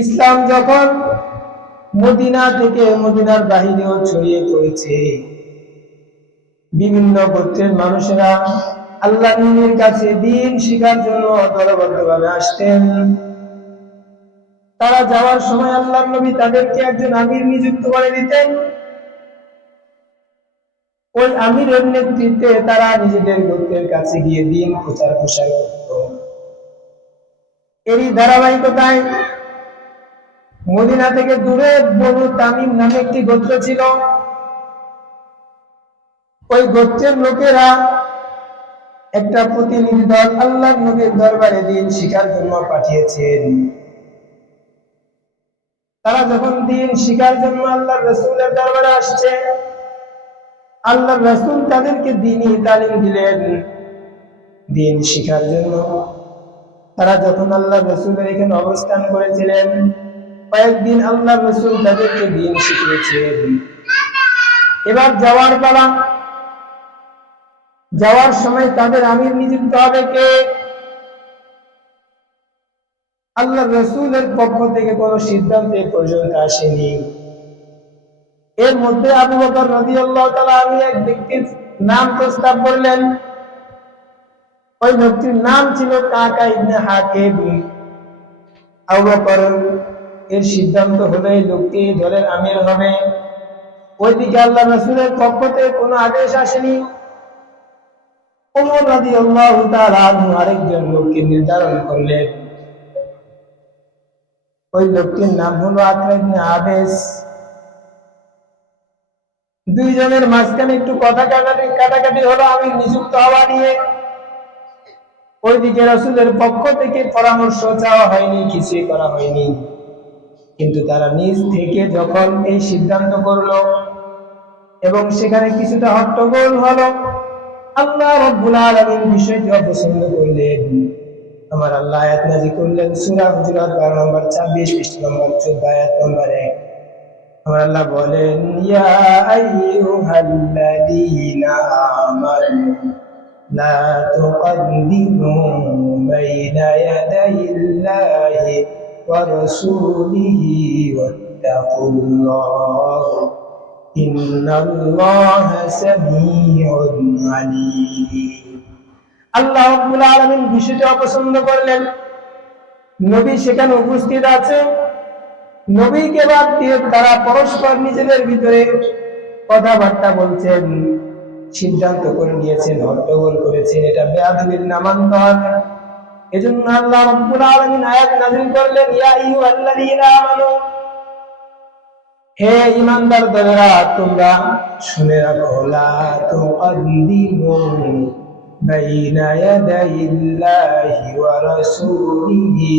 ইসলাম যখন মদিনা থেকে মদিনার বাহিরেও ছড়িয়ে পড়েছে, বিভিন্ন গোত্রের মানুষেরা আল্লাহ নবীর কাছে দ্বীন শিখার জন্য দলবদ্ধভাবে আসতেন। তারা যাওয়ার সময় আল্লাহ নবী তাদেরকে একজন আমির নিযুক্ত করে দিতেন। ওই আমিরের নেতৃত্বে তারা নিজেদের গোত্রের কাছে গিয়ে দ্বীন প্রচার প্রসার করত। এরই ধারাবাহিকতায় মদিনা থেকে দূরে বনু তামিম নামে একটি গোত্র ছিল। ওই গোত্রের লোকেরা একটা প্রতিনিধি দল আল্লাহর নবীর দরবারে দ্বীন শিখার জন্য পাঠিয়েছেন। তারা যখন দ্বীন শিখার জন্য আল্লাহর রাসূলের দরবারে আসছে, আল্লাহর রাসূল তাদেরকে দ্বীনি তালিম দিলেন দ্বীন শিখার জন্য। তারা যখন আল্লাহর রাসূলের এখানে অবস্থান করেছিলেন, কয়েকদিন আল্লাহর রাসূল তাদেরকে দ্বীন শিখিয়েছেন। এবার যাওয়ার পালা। যাওয়ার সময় তাদের আমির নিযুক্ত হবে কে? আল্লাহর রাসূলের পক্ষ থেকে কোনো সিদ্ধান্ত এ পর্যন্ত আসেনি। এর মধ্যে আবু বকর রাদিয়াল্লাহু তাআলা আনহু এক ব্যক্তির নাম প্রস্তাব করলেন। ওই ব্যক্তির নাম ছিল কাকা ইবনে হাকিম। আবু বকর এর সিদ্ধান্ত হলো এই লোকটি দলের আমির হবে। ওইদিকে আল্লাহর রাসূলের পক্ষ থেকে কোনো আদেশ আসেনি। ওমর রাদিয়াল্লাহু তাআলা আনহু আরেকজন লোককে নির্ধারণ করলেন। ওই লোকটির নাম হলো আকরা ইবনে আবেস। দুইজনের মাঝখানে একটু কথা কাটাকাটি হলো আমির নিযুক্ত হওয়া নিয়ে। ওইদিকে রাসূলের পক্ষ থেকে পরামর্শ চাওয়া হয়নি, কিছুই করা হয়নি। কিন্তু তারা নিজ থেকে যখন এই সিদ্ধান্ত করলো এবং সেখানে কিছুটা হট্টগোল হলো, আল্লাহ রাব্বুল আলামিন বিষয়টি অপছন্দ করলেন। আমার আল্লাহ আয়াত নাযিল করলেন সূরা হুজুরাত 12 নম্বর 26 পৃষ্ঠা নম্বর 14 আয়াত নম্বর 1। আমার আল্লাহ বলেন, ইয়া আইয়ুহাল্লাযীনা আমানু লা তুকদ্দিমু বাইনা ইয়াদাইল্লাহি ওয়া রাসূলিহি ওয়াত্তাকুল্লাহ ইন্নাল্লাহা সামিউন আলীম। আল্লাহ রাব্বুল আলামিন বিষয়টি অপছন্দ করলেন। নবী সেখানে উপস্থিত আছে। নবীকে বাদ দিয়ে তারা পরস্পর নিজেদের ভিতরে কথাবার্তা বলছেন, সিদ্ধান্ত করে নিয়েছেন, হট্টগোল করেছেন। এটা বেয়াদবির নামান্তর। এজন্য আল্লাহ রাব্বুল আলামিন আয়াত নাযিল করলেন, ইয়া আইয়ুহাল্লাযীনা আমানু, হে ঈমানদার দলেরা, তোমরা শুনে রাখো, লা তুকদ্দিমু বাইনা ইয়াদাইল্লাহি ওয়া রাসূলিহি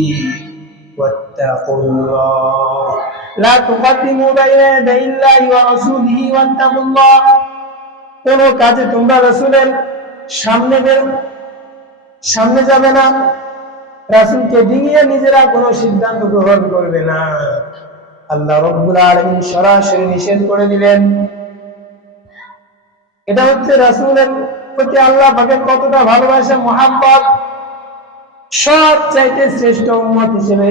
ওয়াত্তাকুল্লাহ। লা তুকদ্দিমু বাইনা ইয়াদাইল্লাহি ওয়া রাসূলিহি ওয়াত্তাকুল্লাহ। কোন কাজে তোমরা রাসূলের সামনে যাবে না, রাসূলকে ডিঙিয়ে নিজেরা কোনো সিদ্ধান্ত গ্রহণ করবে না। আল্লাহ রাব্বুল আলামিন সরাসরি নিষেধ করে দিলেন। এটা হচ্ছে রাসূলের প্রতি আল্লাহ পাকের কতটা ভালোবাসা, মুহাব্বত। সবচাইতে শ্রেষ্ঠ উম্মত হিসেবে,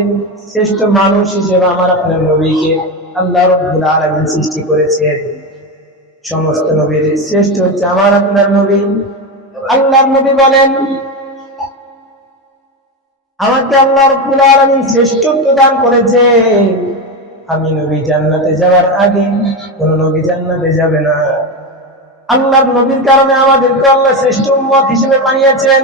শ্রেষ্ঠ মানুষ হিসেবে আমার আপনার নবীকে আল্লাহ রাব্বুল আলামিন সৃষ্টি করেছেন। সমস্ত নবীর শ্রেষ্ঠ হচ্ছে আমার আপনার নবী। আল্লাহর নবী বলেন, আমাকে আল্লাহ রাব্বুল আলামিন শ্রেষ্ঠত্ব দান করেছে। আমি নবী জান্নাতে যাওয়ার আগে কোন নবী জান্নাতে যাবে না। আল্লাহর নবীর কারণে আমাদেরকে আল্লাহ শ্রেষ্ঠ উম্মত হিসেবে বানিয়েছেন।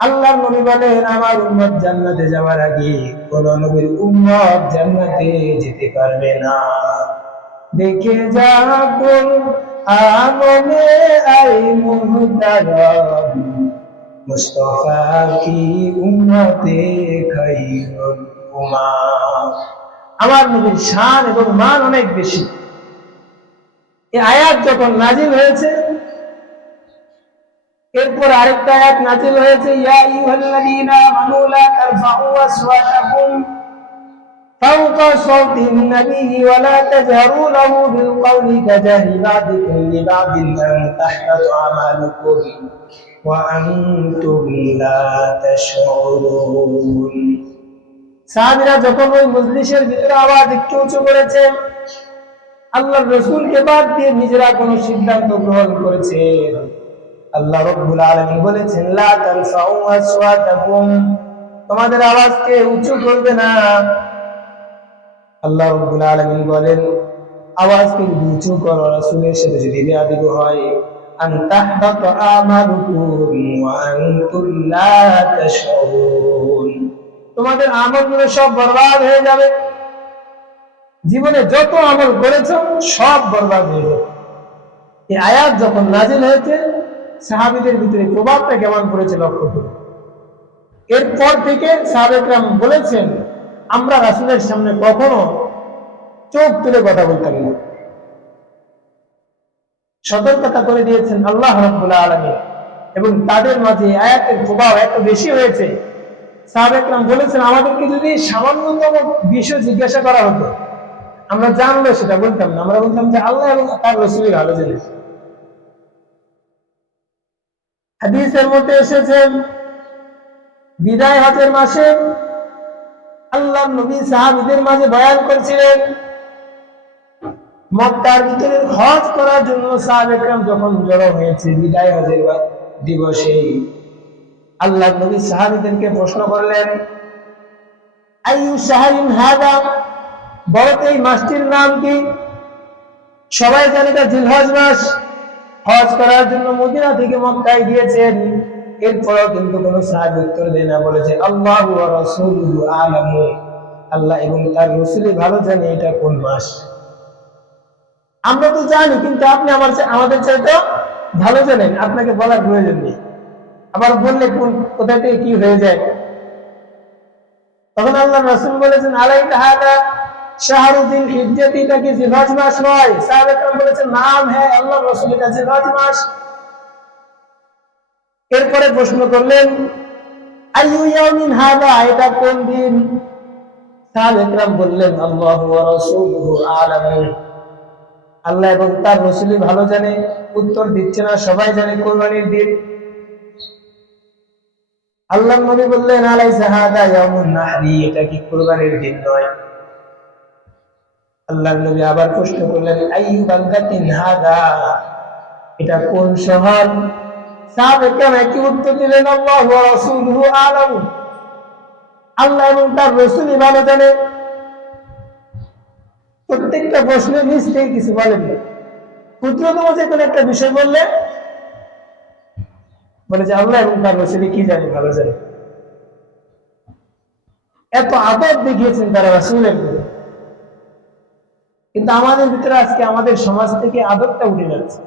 আল্লাহর নবী বলেন, আমার উম্মত জান্নাতে যাওয়ার আগে কোন নবীর উম্মত জান্নাতে যেতে পারবে না। দেখে যা আমনে আই মুহতারাম মুস্তাফা কি উম্মতে খায়রুল উম্মাহ। আমার নবীর শান এবং মান অনেক বেশি। এই আয়াত যখন নাজিল হয়েছে, এরপর আরেকটা আয়াত নাজিল হয়েছে, ইয়া আইয়ুহাল্লাযীনা আমানু লা তারফাউ আসওয়াতাকুম ফাওকা সাওতিন নাবিয়্যি ওয়া লা তাজহারু লাহু বিল কওলি কাজাহরি বা'দিকুম লিবা'দিন আন তাহবাতু আমালুকুম ওয়া আনতুম লা তাশউরুন। সাহাবীরা যখন ওই মজলিসের ভিতরে আওয়াজ একটু উঁচু করেছে, আল্লাহর রাসূলকে বাদ দিয়ে নিজেরা কোনো সিদ্ধান্ত গ্রহণ করেছে। আল্লাহ রাব্বুল আলামিন বলেছেন, লা তারফাউ আসওয়াতাকুম, তোমাদের আওয়াজকে উঁচু করবে না। আল্লাহ রাব্বুল আলামিন বলেন, আওয়াজকে উঁচু করো রাসূলের সাথে যদি বেয়াদবি হয়, আন তাহবাতা আমালুকুম ওয়া আনতুম লা তাশউরুন, তোমাদের আমলগুলো সব বরবাদ হয়ে যাবে। জীবনে যত আমল করেছো সব বরবাদ হয়ে যাবে। এই আয়াত যখন নাজিল হয়েছে, সাহাবীদের ভিতরে প্রভাবটা কেমন পড়েছে লক্ষ্য করুন। এরপর থেকে সাহাবায়ে কেরাম বলেছেন, আমরা রাসূলের সামনে কখনো চোখ তুলে কথা বলতাম না। সতর্কতা করে দিয়েছেন আল্লাহ রাব্বুল আলামিন। এবং তাদের মাঝে আয়াতের প্রভাব এত বেশি হয়েছে, সাহাবায়ে কেরাম বলেছেন, আমাদেরকে যদি সামান্যতম বিষয় জিজ্ঞাসা করা হতো, আমরা জানলে সেটা বলতাম না, আমরা বলতাম যে আল্লাহ এবং তার রাসূলই ভালো জানেন। হাদিসের মধ্যে এসেছে, বিদায় হজের মাসে আল্লাহর নবী সাহাবীদের মাঝে বয়ান করছিলেন। মক্কার ভিতরে হজ করার জন্য সাহাবায়ে কেরাম যখন জড়ো হয়েছে বিদায় হজের দিবসে, আল্লাহর নবী সাহাবীদেরকে প্রশ্ন করলেন, আইয়ু শাহরিন হাদা, বলতে এই মাসটির নাম কি? সবাই জানে এটা জিলহজ মাস। হজ করার জন্য মদিনা থেকে মক্কায় গিয়েছেন, এরপরও কিন্তু কোনো সাহাবী উত্তর দেয় না, বলেছে আল্লাহু ওয়া রাসূলুহু আ'লামু, আল্লাহ এবং তার রাসূলই ভালো জানে এটা কোন মাস। আমরা তো জানি, কিন্তু আপনি আমাদের চাইতে ভালো জানেন, আপনাকে বলার প্রয়োজন নেই। আবার বললে কোথা থেকে কি হয়ে যায়। তখন আল্লাহ রাসূল বলেছেন, আলাইকা হাদা শাহরুদ্দিন হিজ্জাতি, এটা কি জিলহজ মাস নয়? সাহাবায়ে কেরাম বলেছেন, নাম হ্যাঁ আল্লাহর রাসূল, এটা জিলহজ মাস। এরপরে প্রশ্ন করলেন, আইয়ু ইয়াউমিন হাদা, এটা কোন দিন? সাহাবায়ে কেরাম বললেন, আল্লাহু ওয়া রাসূলুহু আ'লামু, আল্লাহ এবং তার রাসূলই ভালো জানে। উত্তর দিচ্ছে না, সবাই জানে কুরবানির দিন। আল্লাহর নবী বললেন, আলাইসা হাদা ইয়াউমুন নাহরি, এটা কি কুরবানির দিন নয়? আল্লাহর নবী আবার প্রশ্ন করলেন, আইয়ু বালদাতিন হাদা, এটা কোন শহর? সাহাবায়ে কেরাম একই উত্তর দিলেন, আল্লাহু ওয়া রাসূলুহু আ'লামু, আল্লাহ এবং তার রাসূলই ভালো জানে। প্রত্যেকটা প্রশ্নের নিচ থেকে কিছু বলেন না। ক্ষুদ্রতম যে কোনো একটা বিষয় বললে বলে যে আল্লাহ এবং তার রাসূলই কি জানে, ভালো জানে। এত আদব দেখিয়েছেন তারা রাসূলের প্রতি। কিন্তু আমাদের ভিতরে আজকে আমাদের সমাজ থেকে আদবটা উঠে যাচ্ছে।